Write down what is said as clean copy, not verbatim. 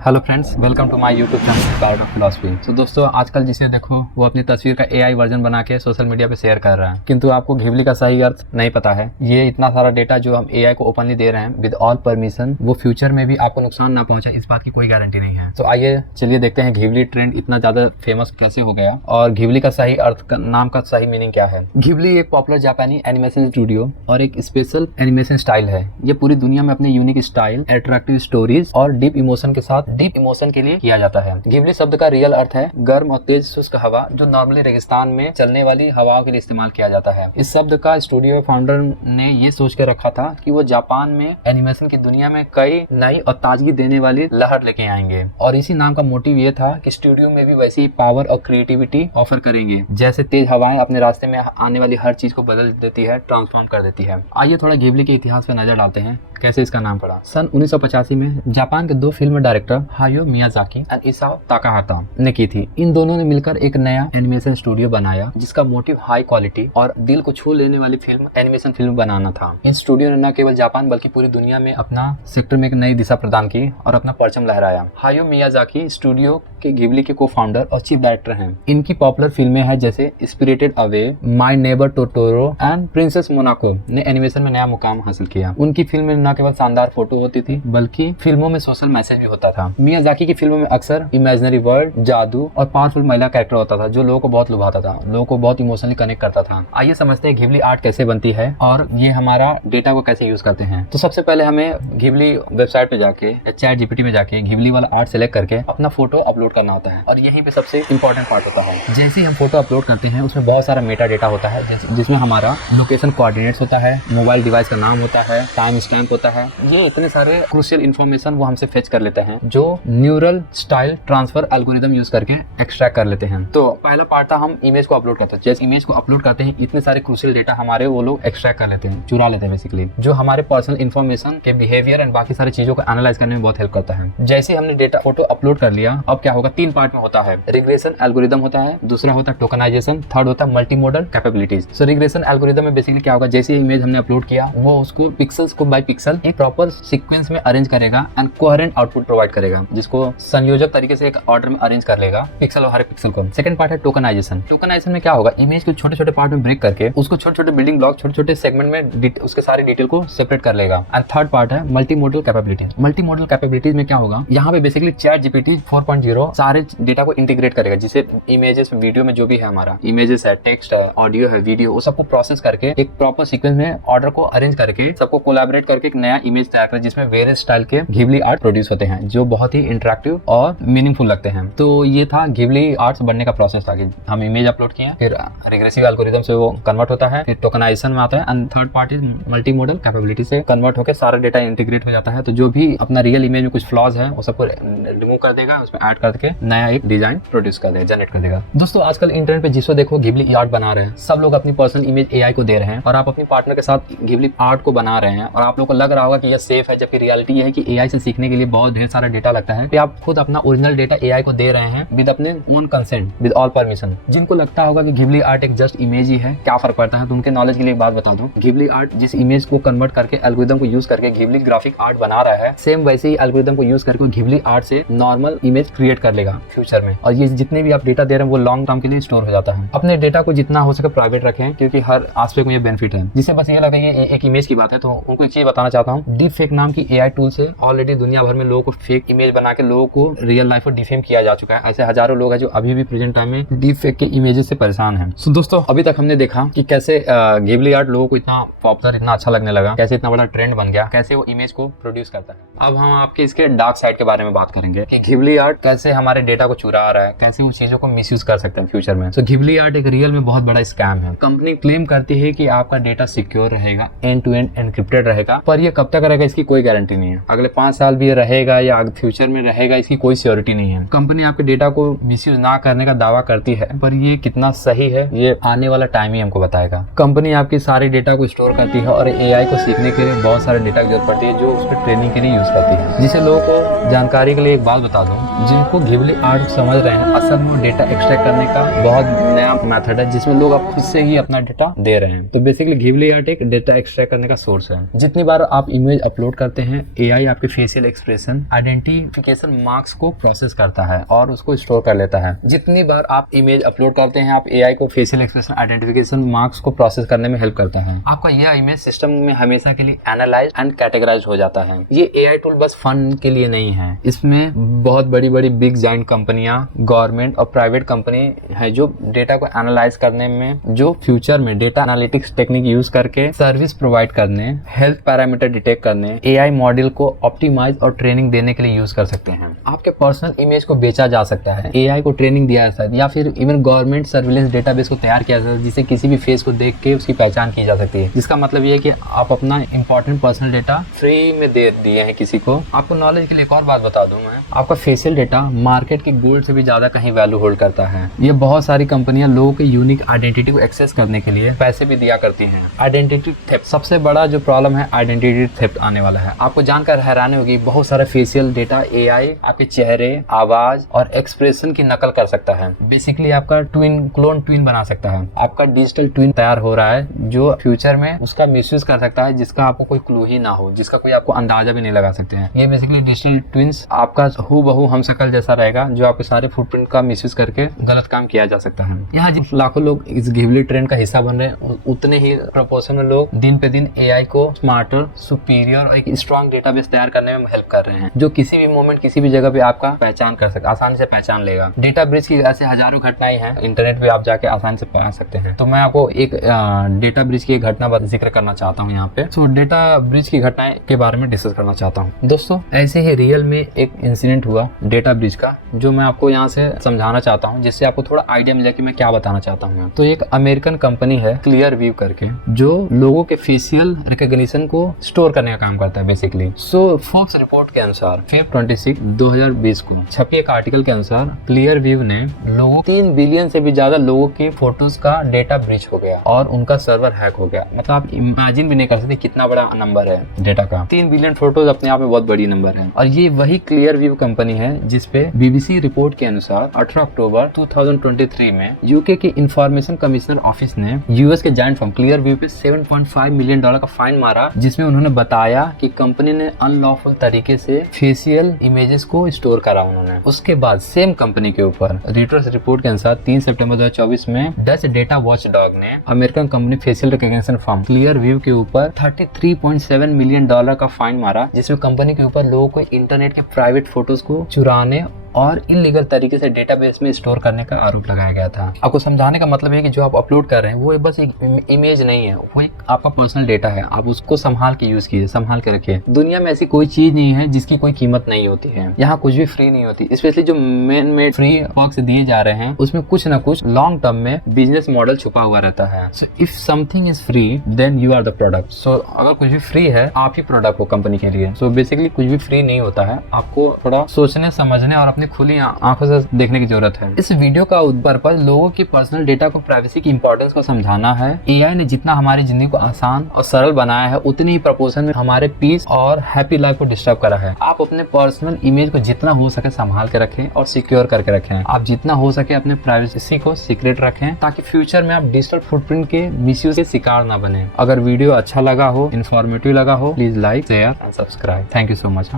Hello friends, welcome to my YouTube channel part of philosophy. तो दोस्तों, आजकल जिसे देखो वो अपनी तस्वीर का एआई वर्जन बना के सोशल मीडिया पे शेयर कर रहा है, किंतु आपको घिबली का सही अर्थ नहीं पता है। ये इतना सारा डेटा जो हम एआई को ओपनली दे रहे हैं विद ऑल परमिशन, वो फ्यूचर में भी आपको नुकसान ना पहुंचे इस बात की कोई गारंटी नहीं है। तो आइए चलिए देखते हैं घिबली ट्रेंड इतना ज्यादा फेमस कैसे हो गया और घिबली का सही अर्थ का नाम का सही मीनिंग क्या है। घिबली एक पॉपुलर जापानी एनिमेशन स्टूडियो और एक स्पेशल एनिमेशन स्टाइल है। ये पूरी दुनिया में अपने यूनिक स्टाइल, अट्रैक्टिव स्टोरीज और डीप इमोशन के साथ डीप इमोशन के लिए किया जाता है। घिबली शब्द का रियल अर्थ है गर्म और तेज शुष्क हवा, जो नॉर्मली रेगिस्तान में चलने वाली हवाओं के लिए इस्तेमाल किया जाता है। इस शब्द का स्टूडियो फाउंडर ने ये सोच के रखा था कि वो जापान में एनिमेशन की दुनिया में कई नई और ताजगी देने वाली लहर लेके आएंगे, और इसी नाम का मोटिव ये था कि स्टूडियो में भी वैसी पावर और क्रिएटिविटी ऑफर करेंगे जैसे तेज हवाएं अपने रास्ते में आने वाली हर चीज को बदल देती है, ट्रांसफॉर्म कर देती है। आइए थोड़ा घिबली के इतिहास पे नजर डालते हैं कैसे इसका नाम पड़ा। सन 1985 में जापान के दो फिल्म डायरेक्टर हायो मियाजाकी एंड इसाओ ताकाहाता ने की थी। इन दोनों ने मिलकर एक नया एनिमेशन स्टूडियो बनाया जिसका मोटिव हाई क्वालिटी और दिल को छू लेने वाली एनिमेशन फिल्म बनाना था। इन स्टूडियो ने न केवल जापान बल्कि पूरी दुनिया में अपना सेक्टर में एक नई दिशा प्रदान की और अपना परचम लहराया। हायो मियाजाकी स्टूडियो के घिबली के को फाउंडर और चीफ डायरेक्टर हैं। इनकी पॉपुलर फिल्में हैं जैसे spirited away, my neighbour Totoro and princess Monaco ने एनिमेशन में नया मुकाम हासिल किया। उनकी फिल्म में न केवल शानदार फोटो होती थी बल्कि फिल्मों में सोशल मैसेज भी होता था। मियाजाकी की फिल्मों में अक्सर इमेजिनरी वर्ल्ड, जादू और पावरफुल महिला कैरेक्टर होता था जो लोगों को बहुत लुभाता था, लोगों को बहुत इमोशनली कनेक्ट करता था। आइए समझते हैं घिबली आर्ट कैसे बनती है और ये हमारा डेटा को कैसे यूज करते हैं। तो सबसे पहले हमें घिबली वेबसाइट पे जाके या चैट जीपीटी में जाके घिबली वाला आर्ट सेलेक्ट करके अपना फोटो अपलोड करना होता है, और यहीं पे सबसे इंपॉर्टेंट पार्ट होता है। जैसे ही हम फोटो अपलोड करते हैं उसमें बहुत सारा मेटा डेटा होता है जिसमें हमारा लोकेशन कोऑर्डिनेट्स होता है, मोबाइल डिवाइस का नाम होता है, टाइम स्टैम्प होता है। ये इतने सारे क्रूशियल इन्फॉर्मेशन वो हमसे फेच कर लेते हैं जो neural style transfer algorithm use करके एक्सट्रैक्ट कर लेते हैं। तो पहला पार्ट था हम इमेज को अपलोड करते हैं। जैसे इमेज को अपलोड करते हैं इतने सारे क्रूशियल डेटा हमारे वो लोग एक्सट्रैक्ट कर लेते हैं, चुरा लेते हैं बेसिकली, जो हमारे पर्सनल इन्फॉर्मेशन के बिहेवियर एंड बाकी सारी चीजों को एनालाइज करने में बहुत हेल्प करता है। जैसे हमने डेटा फोटो अपलोड कर लिया, अब क्या होगा, तीन पार्ट में होता है। रिग्रेशन एल्गोरिदम होता है, दूसरा होता है टोकनाइजेशन, थर्ड होता है मल्टी मॉडल कैपेबिलिटीज। सो रिग्रेशन एल्गोरिदम में बेसिकली क्या होगा, जैसे इमेज हमने अपलोड किया वो उसको पिक्सल्स को बाय पिक्सल एक प्रॉपर सीक्वेंस में अरेंज करेगा एंड कोहेरेंट आउटपुट प्रोवाइड करेगा, जिसको संयोजक तरीके से एक ऑर्डर में अरेंज कर लेगा पिक्सल और हर पिक्सल को। सेकंड पार्ट है टोकनाइजेशन। टोकनाइजेशन में क्या होगा, इमेज को छोटे छोटे पार्ट में ब्रेक करके उसको छोटे छोटे बिल्डिंग ब्लॉक, छोटे छोटे सेगमेंट में उसके सारे डिटेल को सेपरेट कर लेगा। एंड थर्ड पार्ट है multi modal capabilities. Multi modal capabilities में क्या होगा, यहाँ पे बेसिकली चैट जीपीटी 4.0 सारे डेटा को इंटीग्रेट करेगा, जिसे इमेजेस, वीडियो में जो भी है हमारा इमेजेस है, टेक्स्ट है, ऑडियो है, वीडियो, वो सबको प्रोसेस करके एक प्रॉपर सीक्वेंस में ऑर्डर को अरेंज करके सबको कोलैबोरेट करके एक नया इमेज तैयार करे, जिसमें वेरियस स्टाइल के घिबली आर्ट प्रोड्यूस होते हैं जो बहुत ही इंटरेक्टिव और मीनिंगफुल लगते हैं। तो ये था घिबली आर्ट्स बनने का प्रोसेस था कि हम इमेज अपलोड किए, फिर रिग्रेसिव एल्गोरिथम से वो कन्वर्ट होता है, फिर टोकनाइजेशन में आता है, and third part is multi modal capability से कन्वर्ट होकर सारा डेटा इंटीग्रेट हो जाता है। तो जो भी अपना रियल इमेज में कुछ फ्लॉज है वो सबको रिमूव कर देगा, उसमें ऐड करके नया एक डिजाइन प्रोड्यूस कर देगा, जनरेट कर देगा। दोस्तों, आजकल इंटरनेट पे जिसको देखो घिबली आर्ट बना रहे हैं, सब लोग अपनी पर्सनल इमेज एआई को दे रहे हैं और आप अपनी पार्टनर के साथ घिबली आर्ट को बना रहे हैं, और आप लोग को लग रहा होगा कि यह सेफ है, जबकि रियलिटी ये है कि एआई से सीखने के लिए बहुत ढेर सारा डेटा लगता है। आप खुद अपना ओरिजिनल डेटा एआई को दे रहे हैं विद अपने own consent, with all permission. जिनको लगता होगा कि घिबली आर्ट एक जस्ट इमेज ही है, क्या फर्क पड़ता है, तो उनके नॉलेज के लिए एक बात बता दूं, घिबली आर्ट जिस इमेज को कन्वर्ट करके एल्गोरिथम को यूज करके घिबली ग्राफिक आर्ट बना रहा है, सेम वैसे ही एल्गोरिथम को यूज करके घिबली आर्ट से नॉर्मल इमेज क्रिएट कर लेगा फ्यूचर में। और ये जितने भी आप डेटा दे रहे हैं वो लॉन्ग टर्म के लिए स्टोर हो जाता है। अपने डेटा को जितना हो सके प्राइवेट रखें, क्योंकि हर आस्पेक्ट में ये बेनिफिट है। जिससे बस ये लगा ये एक इमेज की बात है, तो उनको एक चीज बताना चाहता हूँ, डीप फेक नाम की एआई टूल से ऑलरेडी दुनिया भर में लोगों को फेक इमेज बना के लोगों को रियल लाइफ में डिफेम किया जा चुका है। ऐसे हजारों लोग हैं जो अभी भी प्रेजेंट टाइम में डीप फेक के इमेजेस से परेशान हैं। सो दोस्तों, अभी तक हमने देखा कि कैसे घिबली आर्ट लोगों को इतना पॉपुलर, इतना अच्छा लगने लगा, कैसे इतना बड़ा ट्रेंड बन गया, कैसे वो इमेज को प्रोड्यूस करता है। अब हम आपके इसके डार्क साइड के बारे में बात करेंगे कि घिबली आर्ट कैसे हमारे डेटा को चुरा रहा है, कैसे वो चीजों को मिसयूज कर सकते हैं फ्यूचर में। तो घिबली आर्ट एक रियल में बहुत बड़ा स्कैम है। कंपनी क्लेम करती है कि आपका डेटा सिक्योर रहेगा, एंड टू एंड एनक्रिप्टेड रहेगा, पर ये कब तक रहेगा इसकी कोई गारंटी नहीं है। अगले 5 साल भी ये रहेगा या फ्यूचर में रहेगा इसकी कोई श्योरिटी नहीं है। कंपनी आपके डेटा को मिसयूज ना करने का दावा करती है, पर ये कितना सही है ये आने वाला टाइम ही हमको बताएगा। कंपनी आपकी सारे डेटा को स्टोर करती है और एआई को सीखने के लिए बहुत सारे डेटा की जरूरत पड़ती है जो उसको ट्रेनिंग के लिए यूज करती है। जिसे लोगों को जानकारी के लिए एक बात बता दूं, जिनको घिबली आर्ट समझ रहे हैं, असल में डेटा एक्सट्रैक्ट करने का बहुत नया मेथड है जिसमें लोग आप खुद से ही अपना डेटा दे रहे हैं। तो बेसिकली घिबली आर्ट एक डेटा एक्सट्रैक्ट करने का सोर्स है। जितनी बार आप इमेज अपलोड करते हैं, एआई आपके facial expression, identity identification marks को प्रोसेस करता है और उसको स्टोर कर लेता है। जितनी बार आप इमेज अपलोड करते हैं, आप एआई को फेशियल एक्सप्रेशन आइडेंटिफिकेशन मार्क्स को प्रोसेस करने में हेल्प करता है। आपका यह इमेज सिस्टम में हमेशा के लिए एनालाइज एंड कैटेगराइज हो जाता है। ये एआई टूल बस फन के लिए नहीं है, इसमें बहुत बड़ी बड़ी बिग जाइंट कंपनियां, गवर्नमेंट और प्राइवेट कंपनी है जो डेटा को एनालाइज करने में, जो फ्यूचर में डेटा एनालिटिक्स टेक्निक यूज करके सर्विस प्रोवाइड करने, हेल्थ पैरामीटर डिटेक्ट करने, एआई मॉडल को ऑप्टिमाइज और ट्रेनिंग देने के लिए यूज कर सकते हैं। आपके पर्सनल इमेज को बेचा जा सकता है, एआई को ट्रेनिंग दिया जा सकता है, या फिर इवन गवर्नमेंट सर्विलेंस डेटाबेस को तैयार किया जा सकता है जिससे किसी भी फेस को देख के उसकी पहचान की जा सकती है। जिसका मतलब ये है कि आप अपना इंपॉर्टेंट पर्सनल डेटा फ्री में दे दिए हैं किसी को। आपको नॉलेज के लिए एक और बात बता दूं मैं, आपका फेशियल डेटा मार्केट के गोल्ड से भी ज्यादा कहीं वैल्यू होल्ड करता है। ये बहुत सारी कंपनियां लोगों के यूनिक आइडेंटिटी को एक्सेस करने के लिए पैसे भी दिया करती हैं। आइडेंटिटी थेफ्ट सबसे बड़ा जो प्रॉब्लम है, आइडेंटिटी थेफ्ट आने वाला है। आपको जानकर हैरानी होगी, बहुत सारा फेशियल डेटा एआई आपके चेहरे, आवाज और एक्सप्रेशन की नकल कर सकता है। बेसिकली आपका क्लोन ट्विन बना सकता है। आपका डिजिटल ट्विन तैयार हो रहा है जो फ्यूचर में उसका मिसयूज कर सकता है, जिसका आपको कोई क्लू ही ना हो, जिसका कोई आपको अंदाजा भी नहीं लगा सकते हैं। ये बेसिकली डिजिटल ट्विंस आपका हूबहू हमशक्ल जैसा रहेगा, जो आपके सारे फुटप्रिंट का मिसयूज करके गलत काम किया जा सकता है। यहाँ लाखों लोग इस घिवली ट्रेंड का हिस्सा बन रहे हैं, उतने ही प्रोपोर्शन में लोग दिन पे दिन एआई को स्मार्टर, सुपीरियर और एक स्ट्रॉन्ग डेटाबेस तैयार करने में हेल्प कर रहे हैं, जो किसी भी मोमेंट किसी भी जगह पे आपका पहचान कर सकता, आसानी से पहचान लेगा। डेटा ब्रिज की ऐसे हजारों घटनाएं हैं, इंटरनेट पे आप जाके आसानी से पा सकते हैं। तो मैं आपको एक डेटा ब्रिज की एक घटना जिक्र करना चाहता हूँ यहाँ पे। तो डेटा ब्रिज की घटनाएं के बारे में डिस्कस करना चाहता हूँ। दोस्तों, ऐसे ही रियल में एक इंसिडेंट हुआ डेटा ब्रिज का, जो मैं आपको यहाँ से समझाना चाहता हूँ, जिससे आपको थोड़ा आइडिया मिले कि मैं क्या बताना चाहता हूँ। तो एक अमेरिकन कंपनी है क्लियर व्यू करके, जो लोगों के फेशियल रिकॉग्निशन को स्टोर करने का काम करता है बेसिकली। सो फोर्ब्स रिपोर्ट के अनुसार Feb 26, 2020 को छपी एक आर्टिकल के अनुसार क्लियर व्यू ने लोगों 3 बिलियन से भी ज्यादा लोगों की फोटोज का डेटा ब्रीच हो गया और उनका सर्वर हैक हो गया। मतलब आप इमेजिन भी नहीं कर सकते कितना बड़ा नंबर है डेटा का। 3 बिलियन फोटोज अपने आप में बहुत बड़ी नंबर है। और ये वही क्लियर व्यू कंपनी है जिसपे बीबीसी रिपोर्ट के अनुसार 18 अक्टूबर 2023 में यूके के इंफॉर्मेशन कमिश्नर ऑफिस ने यूएस के जायंट फर्म क्लियर व्यू पे $7.5 मिलियन का फाइन मारा, जिसमें उन्होंने बताया कि कंपनी ने अनलॉफुल तरीके से फेशियल इमेजेस को स्टोर करा उन्होंने। उसके बाद सेम कंपनी के ऊपर रीटर्स रिपोर्ट के अनुसार 3 सितंबर 2024 में डच डेटा वॉचडॉग ने American company facial recognition firm clear view के ऊपर $33.7 मिलियन का फाइन मारा, जिसमें कंपनी के ऊपर लोगों को इंटरनेट के प्राइवेट फोटोज को चुराने और इलीगल तरीके से डेटाबेस में स्टोर करने का आरोप लगाया गया था। आपको समझाने का मतलब है कि जो आप अपलोड कर रहे हैं वो बस एक इमेज नहीं है, वो एक आपका पर्सनल डेटा है। आप उसको संभाल के यूज कीजिए, संभाल के रखिए। दुनिया में ऐसी कोई चीज नहीं है जिसकी कोई कीमत नहीं होती है। यहाँ कुछ भी फ्री नहीं होती। स्पेशली जो मेन मेड फ्री वर्क्स दिए जा रहे हैं उसमें कुछ ना कुछ लॉन्ग टर्म में बिजनेस मॉडल छुपा हुआ रहता है। So if something is free then you are the product. So अगर कुछ भी फ्री है, आप ही प्रोडक्ट हो कंपनी के लिए। सो बेसिकली कुछ भी फ्री नहीं होता है। आपको थोड़ा सोचने, समझने और अपनी खुली आंखों से देखने की जरूरत है। इस वीडियो का पर्पस लोगों की पर्सनल डेटा को, प्राइवेसी की इंपॉर्टेंस को समझाना है। एआई ने जितना हमारी जिंदगी को आसान और सरल बनाया है, उतनी ही प्रपोर्शन में हमारे पीस और हैप्पी लाइफ को डिस्टर्ब करा है। आप अपने पर्सनल इमेज को जितना हो सके संभाल के रखें और सिक्योर करके रखें। आप जितना हो सके अपने प्राइवेसी को सीक्रेट रखें, ताकि फ्यूचर में आप डिजिटल फुटप्रिंट के मिसयूज के शिकार ना बने। अगर वीडियो अच्छा लगा हो, इन्फॉर्मेटिव लगा हो, please like, share and subscribe. Thank you so much.